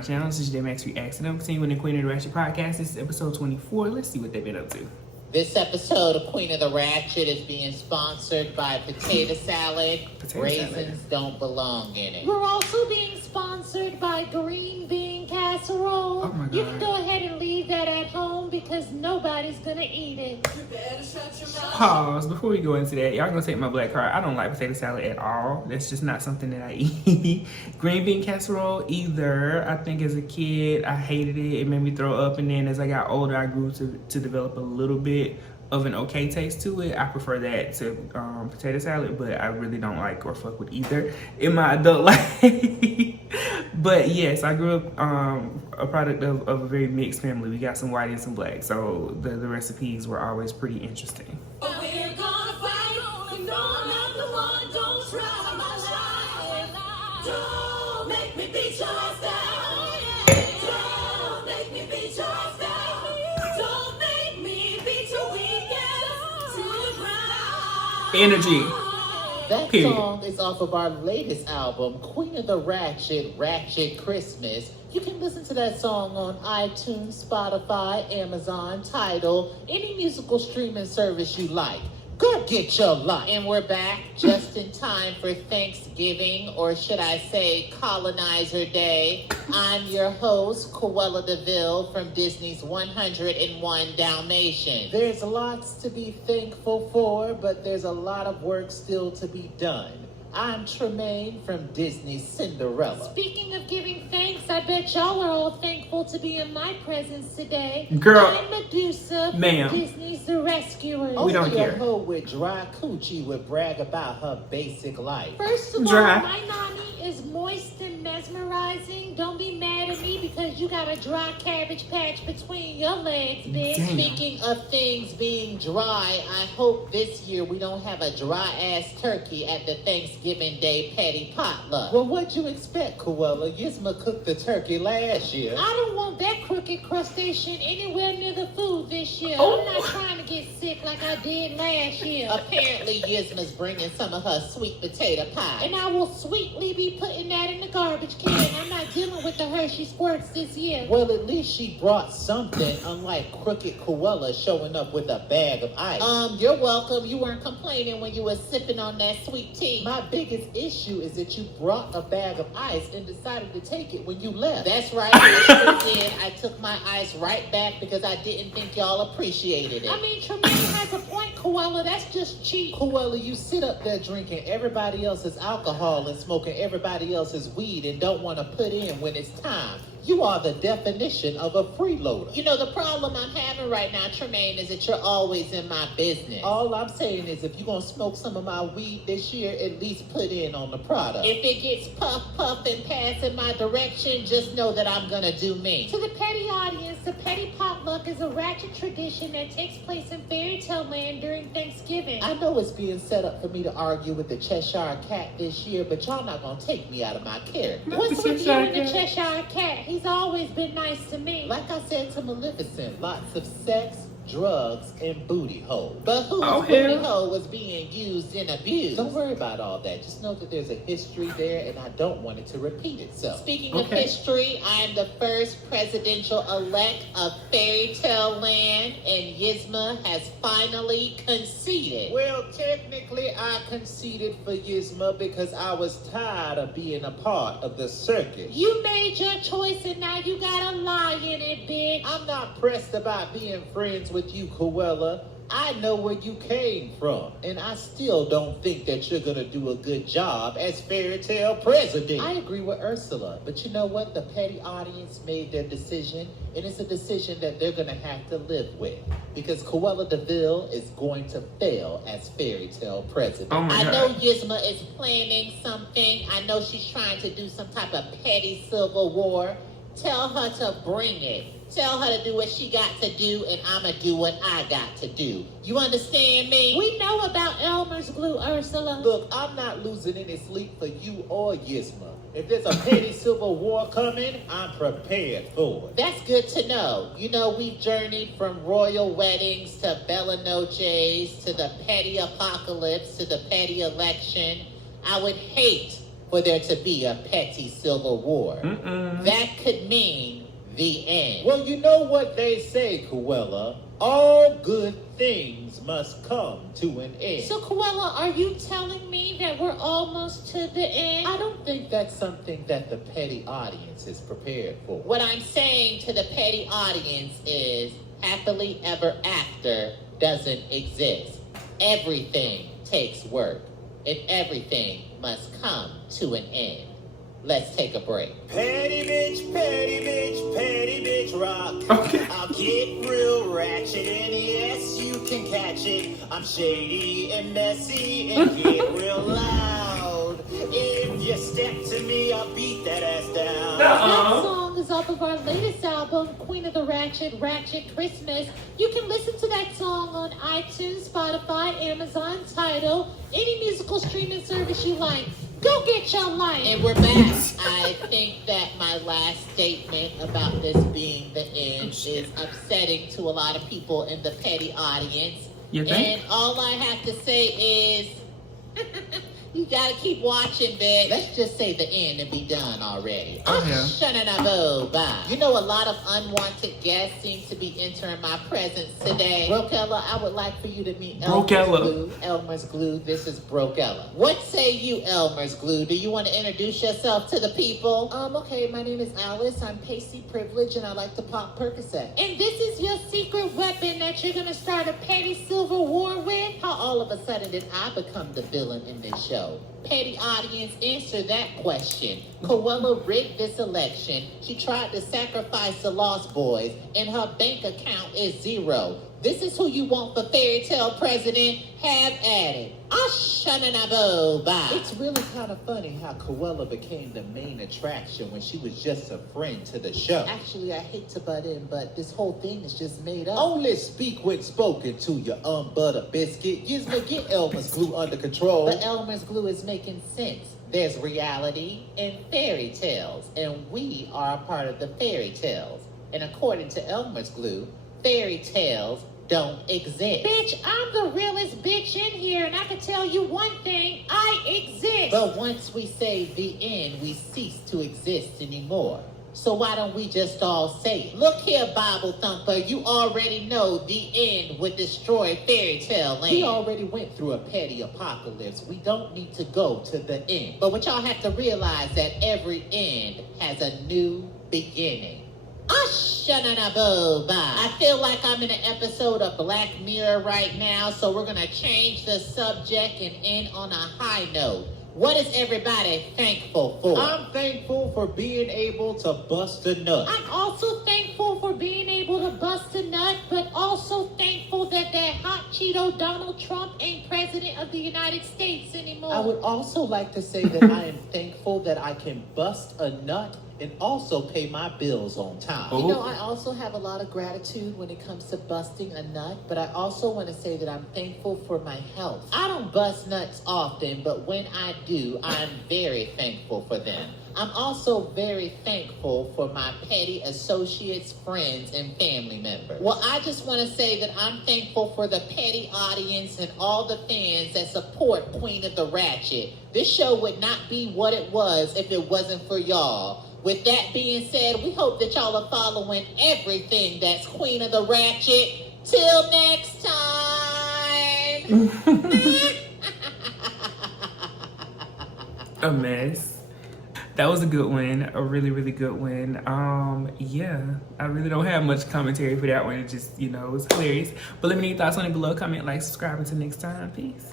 my channel. This is Max Reacts, and I'm continuing the Queen of the Ratchet podcast. This is episode 24. Let's see what they've been up to. This episode of Queen of the Ratchet is being sponsored by potato salad. Raisins don't belong in it. We're also being sponsored by green bean casserole. Oh my God. You can go ahead and leave that at home because nobody's gonna eat it. You better shut your mouth. Pause. Before we go into that, y'all gonna take my black card. I don't like potato salad at all. That's just not something that I eat. Green bean casserole either. I think as a kid, I hated it. It made me throw up. And then as I got older, I grew to develop a little bit of an okay taste to it. I prefer that to potato salad, but I really don't like or fuck with either in my adult life. But yes, I grew up a product of a very mixed family. We got some white and some black, so the recipes were always pretty interesting. We're gonna fight. You know I'm not the one. Don't try my life. Don't make me beat your ass down. Don't make me beat your ass down. Don't make me beat your weak ass to the ground. Energy. That Period. song is off of our latest album, Queen of the Ratchet, Ratchet Christmas. You can listen to that song on iTunes, Spotify, Amazon, Tidal, any musical streaming service you like. Go get your life. And we're back just in time for Thanksgiving, or should I say Colonizer Day. I'm your host, Cruella DeVille from Disney's 101 Dalmatians. There's lots to be thankful for, but there's a lot of work still to be done. I'm Tremaine from Disney's Cinderella. Speaking of giving thanks, I bet y'all are all thankful to be in my presence today. Girl. I'm Medusa from Ma'am. Disney's The Rescuers. We don't Only care. a hoe with dry coochie would brag about her basic life. First of all, Dry. my nanny is moist and mesmerizing. Don't be mad at me because you got a dry cabbage patch between your legs, bitch. Damn. Speaking of things being dry, I hope this year we don't have a dry-ass turkey at the Thanksgiving Day petty potluck. Well, what'd you expect, Cruella? Yzma cooked the turkey last year. I don't want that crooked crustacean anywhere near the food this year. Oh. I'm not trying to get sick like I did last year. Apparently, Yzma's bringing some of her sweet potato pie. And I will sweetly be putting that in the garbage can. I'm not dealing with the Hershey squirts this year. Well, at least she brought something, unlike crooked Cruella showing up with a bag of ice. You're welcome. You weren't complaining when you were sipping on that sweet tea. My biggest issue is that you brought a bag of ice and decided to take it when you left. That's right. I sure did. I took my ice right back because I didn't think y'all appreciated it. I mean, Tremaine has a point, Koala. That's just cheap. Cruella, you sit up there drinking everybody else's alcohol and smoking everybody else's weed and don't want to put in when it's time. You are the definition of a freeloader. You know, the problem I'm having right now, Tremaine, is that you're always in my business. All I'm saying is if you're going to smoke some of my weed this year, at least put in on the product. If it gets puff and pass in my direction, just know that I'm going to do me. To the petty audience, the petty potluck is a ratchet tradition that takes place in fairy tale land during Thanksgiving. I know it's being set up for me to argue with the Cheshire Cat this year, but y'all not going to take me out of my character. What's with you Cheshire and the Cat? Cheshire Cat? He's always been nice to me. Like I said to Maleficent, lots of sex, drugs, and booty hole. But whose Oh, booty hell. hole was being used and abused? Don't worry about all that. Just know that there's a history there, and I don't want it to repeat itself. Speaking of Okay. history, I am the first presidential-elect of Fairy Tale Land, and Yzma has finally conceded. Well, technically, I conceded for Yzma because I was tired of being a part of the circus. You made your choice and now you got a lie in it, bitch. I'm not pressed about being friends with you, Cruella. I know where you came from, and I still don't think that you're gonna do a good job as fairy tale president. I agree with Ursula, but you know what? The petty audience made their decision, and it's a decision that they're gonna have to live with, because Cruella DeVille is going to fail as fairy tale president. Oh my I God. know Yzma is planning something. I know she's trying to do some type of petty civil war. Tell her to bring it. Tell her to do what she got to do, and I'ma do what I got to do. You understand me? We know about Elmer's glue, Ursula. Look, I'm not losing any sleep for you or Yzma. If there's a petty civil war coming, I'm prepared for it. That's good to know. You know, we've journeyed from royal weddings to Bella Noches to the petty apocalypse to the petty election. I would hate for there to be a petty civil war. That could mean the end. Well, you know what they say, Cruella. All good things must come to an end. So, Cruella, are you telling me that we're almost to the end? I don't think that's something that the petty audience is prepared for. What I'm saying to the petty audience is Happily ever after doesn't exist. Everything takes work, and everything must come to an end. Let's take a break. Petty bitch, rock. Okay. I'll get real ratchet, and yes, you can catch it. I'm shady and messy and get real loud. If you step to me, I'll beat that ass down. that song is off of our latest album, Queen of the Ratchet, Ratchet Christmas. You can listen to that song on iTunes, Spotify, Amazon, Tidal, any musical streaming service you like. Go get your life. And we're back. I think that my last statement about this being the end is upsetting to a lot of people in the petty audience. You think? And all I have to say is, you gotta keep watching, bitch. Let's just say the end and be done already. Oh, yeah. Bye. You know, a lot of unwanted guests seem to be entering my presence today. Brokella, I would like for you to meet Elmer's Glue. This is Brokella. What say you, Elmer's Glue? Do you want to introduce yourself to the people? Okay, my name is Alice. I'm pasty privileged and I like to pop Percocet. And this is your secret weapon that you're gonna start a petty civil war with? How all of a sudden did I become the villain in this show? Petty audience, answer that question. Cruella rigged this election. She tried to sacrifice the Lost Boys, and her bank account is zero. This is who you want for fairy tale president? Have at it. Bye. It's really kind of funny how Cruella became the main attraction when she was just a friend to the show. Actually, I hate to butt in, but this whole thing is just made up. Only speak when spoken to, you butter biscuit. Gizmo, get Elmer's Glue under control. But Elmer's Glue is making sense. There's reality and fairy tales, and we are a part of the fairy tales. And according to Elmer's Glue, fairy tales don't exist. Bitch, I'm the realest bitch in here, and I can tell you one thing, I exist. But once we say the end, we cease to exist anymore. So why don't we just all say it? Look here, Bible Thumper, you already know the end would destroy fairy tale land. We already went through a petty apocalypse. We don't need to go to the end. But what y'all have to realize that every end has a new beginning. I feel like I'm in an episode of Black Mirror right now, so we're gonna change the subject and end on a high note. What is everybody thankful for? I'm thankful for being able to bust a nut. I'm also thankful for being able to bust a nut, but also thankful that hot Cheeto Donald Trump ain't president of the United States anymore. I would also like to say that I am thankful that I can bust a nut and also pay my bills on time. You know, I also have a lot of gratitude when it comes to busting a nut, but I also want to say that I'm thankful for my health. I don't bust nuts often, but when I do, I'm very thankful for them. I'm also very thankful for my petty associates, friends, and family members. Well, I just want to say that I'm thankful for the petty audience and all the fans that support Queen of the Ratchet. This show would not be what it was if it wasn't for y'all. With that being said, we hope that y'all are following everything that's Queen of the Ratchet. Till next time. A mess. That was a good one. A really, really good one. Yeah, I really don't have much commentary for that one. It just, it was hilarious. But let me know your thoughts on it below. Comment, like, subscribe. Until next time. Peace.